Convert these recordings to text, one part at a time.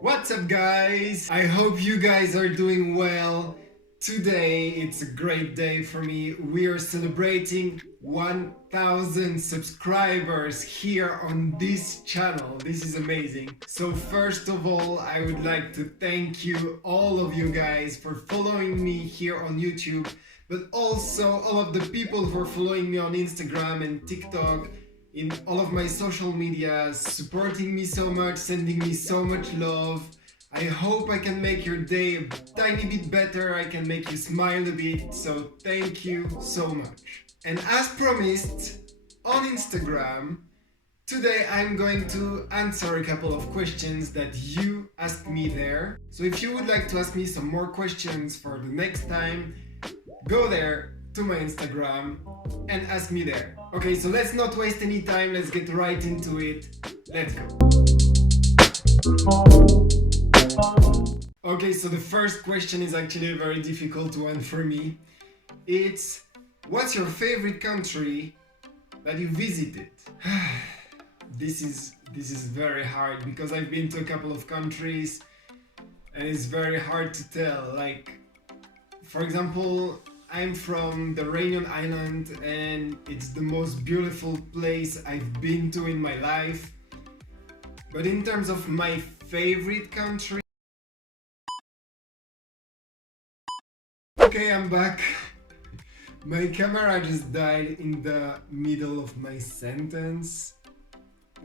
What's up, guys? I hope you guys are doing well. Today it's a great day for me. We are celebrating 1000 subscribers here on this channel. This is amazing. So first of all, I would like to thank you, all of you guys, for following me here on YouTube, but also all of the people who are following me on Instagram and TikTok, in all of my social media, supporting me so much, sending me so much love. I hope I can make your day a tiny bit better, I can make you smile a bit, so thank you so much. And as promised, on Instagram, today I'm going to answer a couple of questions that you asked me there. So if you would like to ask me some more questions for the next time, go there to my Instagram and ask me there. Okay, so let's not waste any time, let's get right into it. Let's go. Okay, so the first question is actually a very difficult one for me. It's, what's your favorite country that you visited? This is very hard because I've been to a couple of countries and it's very hard to tell. Like, for example, I'm from the Réunion Island and it's the most beautiful place I've been to in my life. But in terms of my favorite country... Okay, I'm back. My camera just died in the middle of my sentence.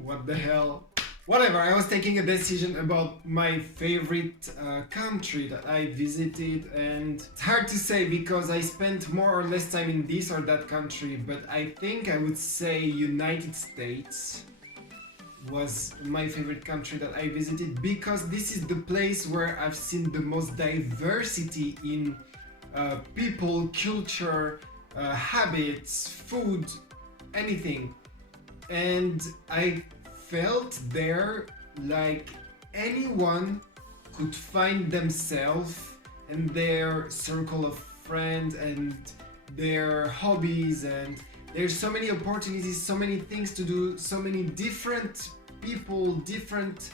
What the hell? Whatever, I was taking a decision about my favorite country that I visited, and it's hard to say because I spent more or less time in this or that country, but I think I would say United States was my favorite country that I visited because this is the place where I've seen the most diversity in people, culture, habits, food, anything. And I felt there like anyone could find themselves and their circle of friends and their hobbies, and there's so many opportunities, so many things to do, so many different people, different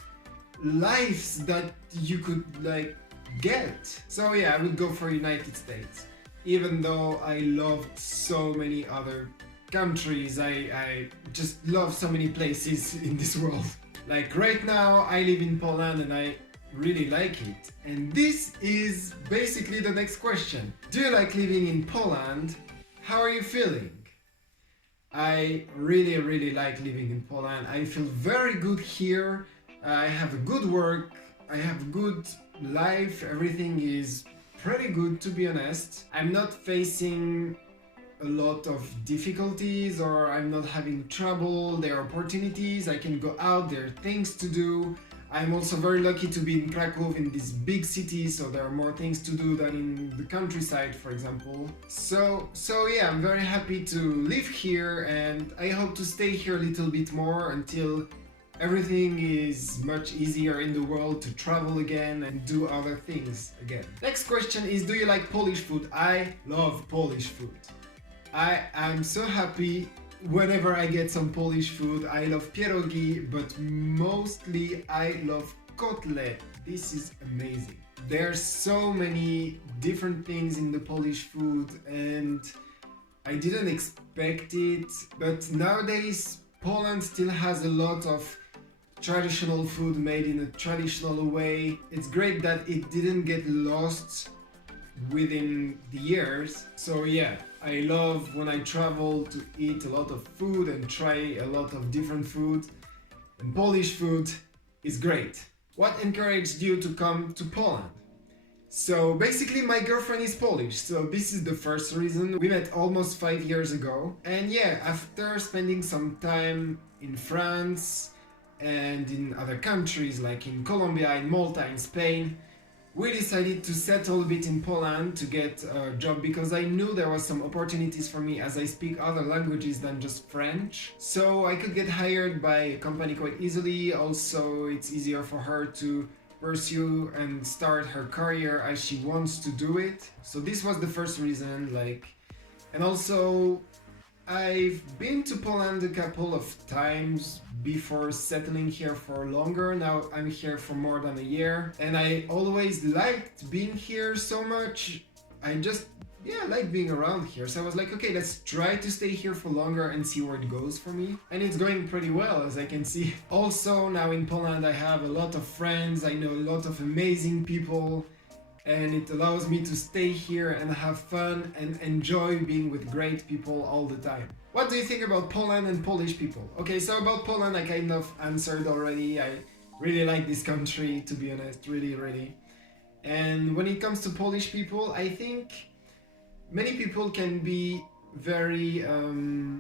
lives that you could like get. So yeah, I would go for United States, even though I loved so many other countries. I just love so many places in this world. Like right now I live in Poland and I really like it. And this is basically the next question. Do you like living in Poland? How are you feeling? I really like living in Poland. I feel very good here. I have a good work. I have good life. Everything is pretty good, to be honest. I'm not facing a lot of difficulties, or I'm not having trouble. There are opportunities, I can go out, there are things to do. I'm also very lucky to be in Krakow, in this big city, so there are more things to do than in the countryside, for example. So yeah, I'm very happy to live here, and I hope to stay here a little bit more until everything is much easier in the world to travel again and do other things again. Next question is, do you like Polish food? I love Polish food. I am so happy whenever I get some Polish food. I love pierogi, but mostly I love kotlet. This is amazing. There's so many different things in the Polish food and I didn't expect it, but nowadays Poland still has a lot of traditional food made in a traditional way. It's great that it didn't get lost within the years. So yeah, I love when I travel to eat a lot of food and try a lot of different food, and Polish food is great. What encouraged you to come to Poland? So basically my girlfriend is Polish, so this is the first reason. We met almost 5 years ago, and yeah, after spending some time in France and in other countries like in Colombia, in Malta, in Spain, we decided to settle a bit in Poland to get a job because I knew there was some opportunities for me as I speak other languages than just French. So I could get hired by a company quite easily. Also, it's easier for her to pursue and start her career as she wants to do it. So this was the first reason, like, and also I've been to Poland a couple of times before settling here for longer. Now I'm here for more than a year, and I always liked being here so much. I just, yeah, like being around here. So I was like, okay, let's try to stay here for longer and see where it goes for me. And it's going pretty well, as I can see. Also, now in Poland, I have a lot of friends. I know a lot of amazing people, and it allows me to stay here and have fun and enjoy being with great people all the time. What do you think about Poland and Polish people? Okay, so about Poland, I kind of answered already. I really like this country, to be honest, really. And when it comes to Polish people, I think many people can be very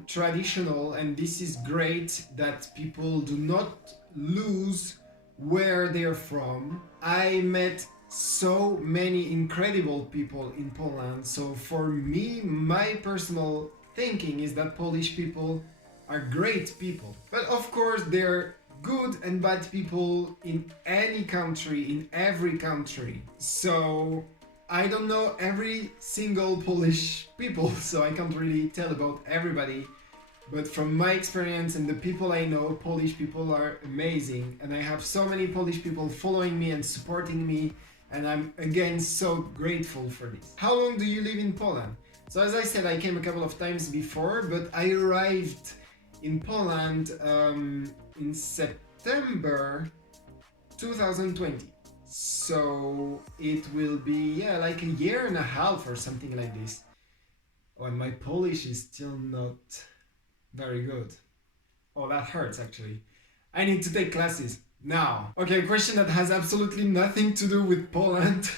traditional, and this is great that people do not lose where they're from. I met so many incredible people in Poland, so for me, my personal thinking is that Polish people are great people. But of course, they're good and bad people in any country, in every country. So I don't know every single Polish people, so I can't really tell about everybody. But from my experience and the people I know, Polish people are amazing. And I have so many Polish people following me and supporting me. And I'm again so grateful for this. How long do you live in Poland? So as I said, I came a couple of times before, but I arrived in Poland in September 2020. So it will be, yeah, like a year and a half or something like this. Oh, and my Polish is still not very good. Oh, that hurts actually. I need to take classes now. Okay, a question that has absolutely nothing to do with Poland,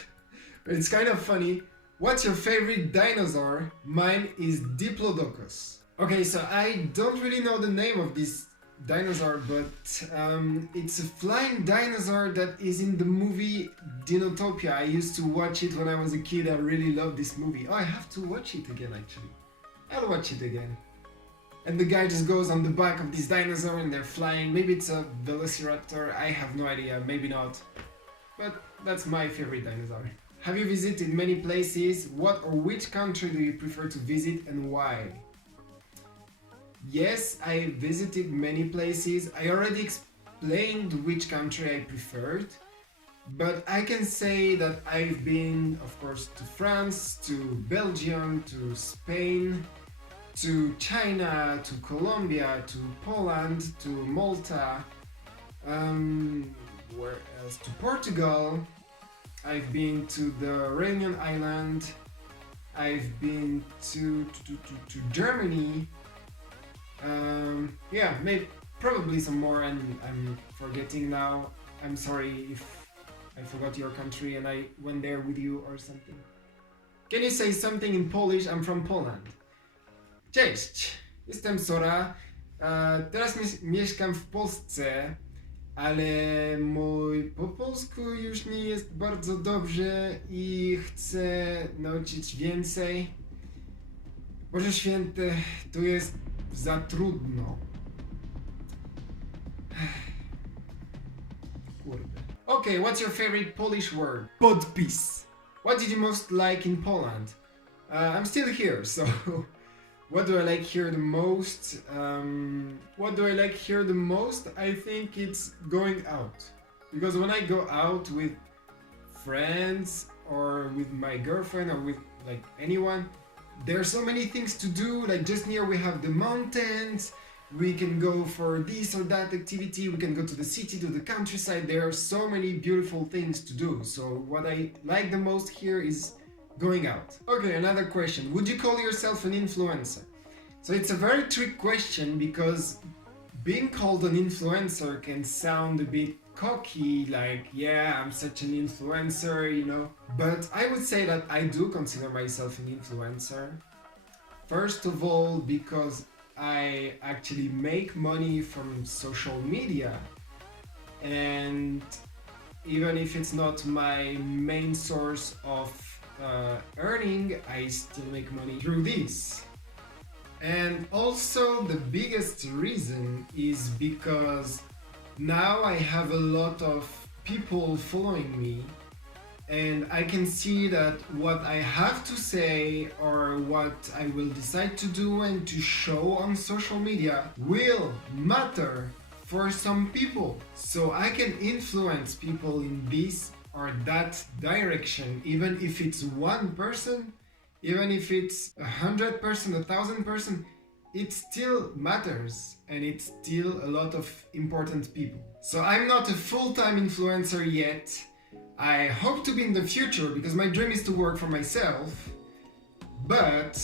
but it's kind of funny. What's your favorite dinosaur? Mine is Diplodocus. Okay, so I don't really know the name of this dinosaur, but it's a flying dinosaur that is in the movie Dinotopia. I used to watch it when I was a kid. I really love this movie. Oh, I have to watch it again actually. I'll watch it again. And the guy just goes on the back of this dinosaur and they're flying. Maybe it's a velociraptor, I have no idea, maybe not. But that's my favorite dinosaur. Have you visited many places? What or which country do you prefer to visit and why? Yes, I visited many places. I already explained which country I preferred. But I can say that I've been, of course, to France, to Belgium, to Spain, to China, to Colombia, to Poland, to Malta, where else? To Portugal. I've been to the Reunion Island. I've been to Germany. Yeah, maybe probably some more, and I'm forgetting now. I'm sorry if I forgot your country and I went there with you or something. Can you say something in Polish? I'm from Poland. Cześć, jestem Sora. Teraz mieszkam w Polsce, ale mój po polsku już nie jest bardzo dobrze i chcę nauczyć więcej. Boże Święty, tu jest za trudno. Kurde. Okay, what's your favorite Polish word? Podpis. What did you most like in Poland? I'm still here, so what do I like here the most? I think it's going out. Because when I go out with friends or with my girlfriend or with like anyone, there are so many things to do. Like just near we have the mountains. We can go for this or that activity. We can go to the city, to the countryside. There are so many beautiful things to do. So what I like the most here is going out. Okay, another question. Would you call yourself an influencer? So it's a very tricky question because being called an influencer can sound a bit cocky, like, yeah, I'm such an influencer, you know. But I would say that I do consider myself an influencer. First of all, because I actually make money from social media, and even if it's not my main source of earning, I still make money through this. And also the biggest reason is because now I have a lot of people following me, and I can see that what I have to say or what I will decide to do and to show on social media will matter for some people. So I can influence people in this or that direction, even if it's one person, even if it's 100%, 1,000%, it still matters and it's still a lot of important people. So I'm not a full-time influencer yet. I hope to be in the future because my dream is to work for myself. But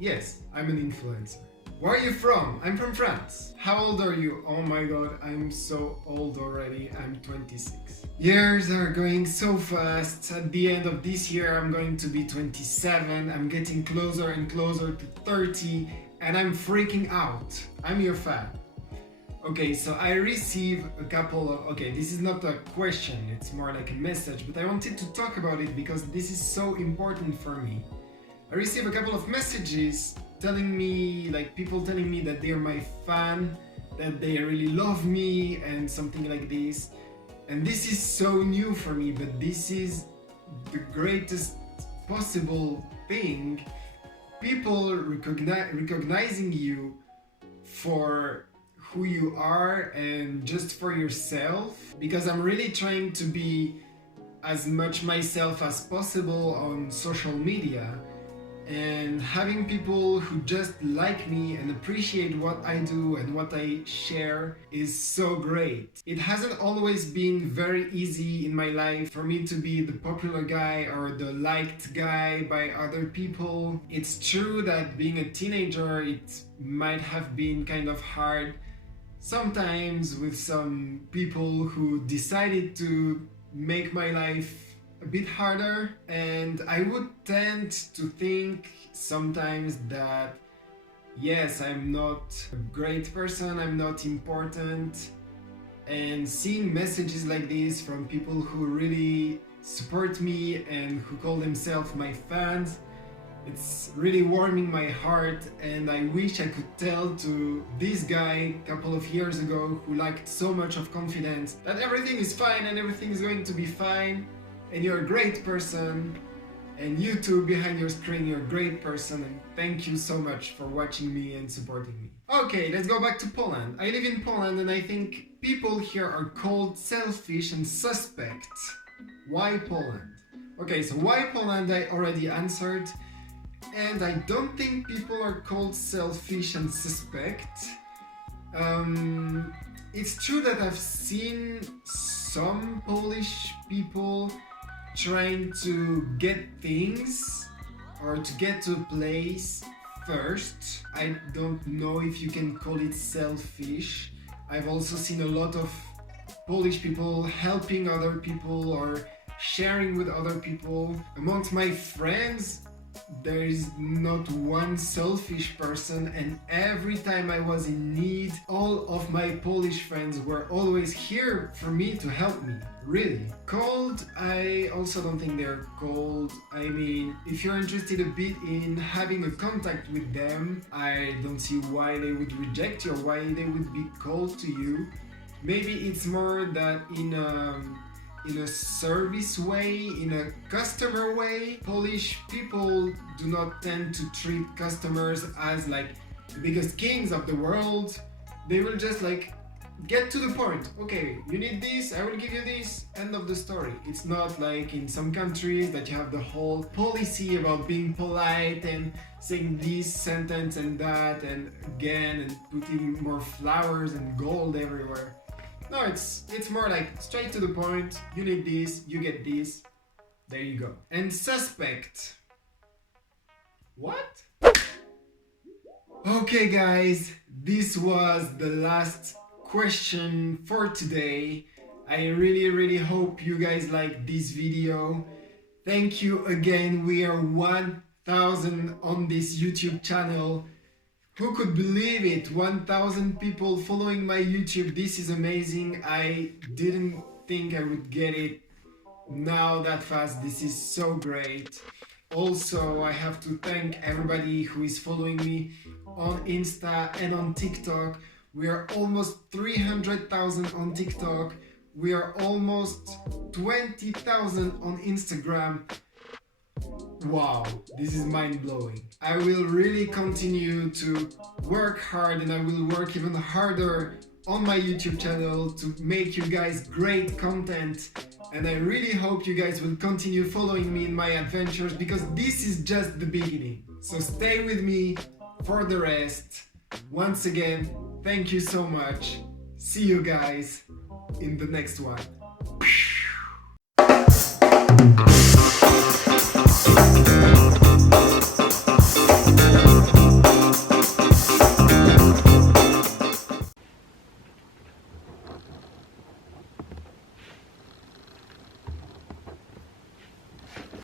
yes, I'm an influencer. Where are you from? I'm from France. How old are you? Oh my god, I'm so old already. I'm 26. Years are going so fast. At the end of this year, I'm going to be 27. I'm getting closer and closer to 30, and I'm freaking out. I'm your fan. Okay, so I receive a couple of... Okay, this is not a question, it's more like a message, but I wanted to talk about it because this is so important for me. I receive a couple of messages telling me, like people telling me that they are my fan, that they really love me and something like this. And this is so new for me, but this is the greatest possible thing. People recognizing you for who you are and just for yourself, because I'm really trying to be as much myself as possible on social media, and having people who just like me and appreciate what I do and what I share is so great. It hasn't always been very easy in my life for me to be the popular guy or the liked guy by other people. It's true that being a teenager, it might have been kind of hard sometimes with some people who decided to make my life a bit harder, and I would tend to think sometimes that yes, I'm not a great person, I'm not important, and seeing messages like this from people who really support me and who call themselves my fans, it's really warming my heart. And I wish I could tell to this guy a couple of years ago who lacked so much of confidence that everything is fine and everything is going to be fine, and you're a great person, and you too behind your screen, you're a great person, and thank you so much for watching me and supporting me. Okay, let's go back to Poland. I live in Poland and I think people here are called selfish and suspect. Why Poland? Okay, so why Poland I already answered, and I don't think people are called selfish and suspect. It's true that I've seen some Polish people trying to get things or to get to a place first. I don't know if you can call it selfish. I've also seen a lot of Polish people helping other people or sharing with other people. Amongst my friends, there is not one selfish person, and every time I was in need, all of my Polish friends were always here for me to help me. Really. Cold, I also don't think they're cold. I mean, if you're interested a bit in having a contact with them, I don't see why they would reject you or why they would be cold to you. Maybe it's more that in a service way, in a customer way. Polish people do not tend to treat customers as like the biggest kings of the world. They will just like get to the point. Okay, you need this, I will give you this, end of the story. It's not like in some countries that you have the whole policy about being polite and saying this sentence and that and again and putting more flowers and gold everywhere. No, it's more like straight to the point. You need this, you get this. There you go. And suspect. What? Okay guys, this was the last question for today. I really hope you guys like this video. Thank you again. We are 1,000 on this YouTube channel. Who could believe it? 1,000 people following my YouTube. This is amazing. I didn't think I would get it now that fast. This is so great. Also, I have to thank everybody who is following me on Insta and on TikTok. We are almost 300,000 on TikTok. We are almost 20,000 on Instagram. Wow, this is mind-blowing. I will really continue to work hard, and I will work even harder on my YouTube channel to make you guys great content. And I really hope you guys will continue following me in my adventures, because this is just the beginning. So stay with me for the rest. Once again, thank you so much. See you guys in the next one.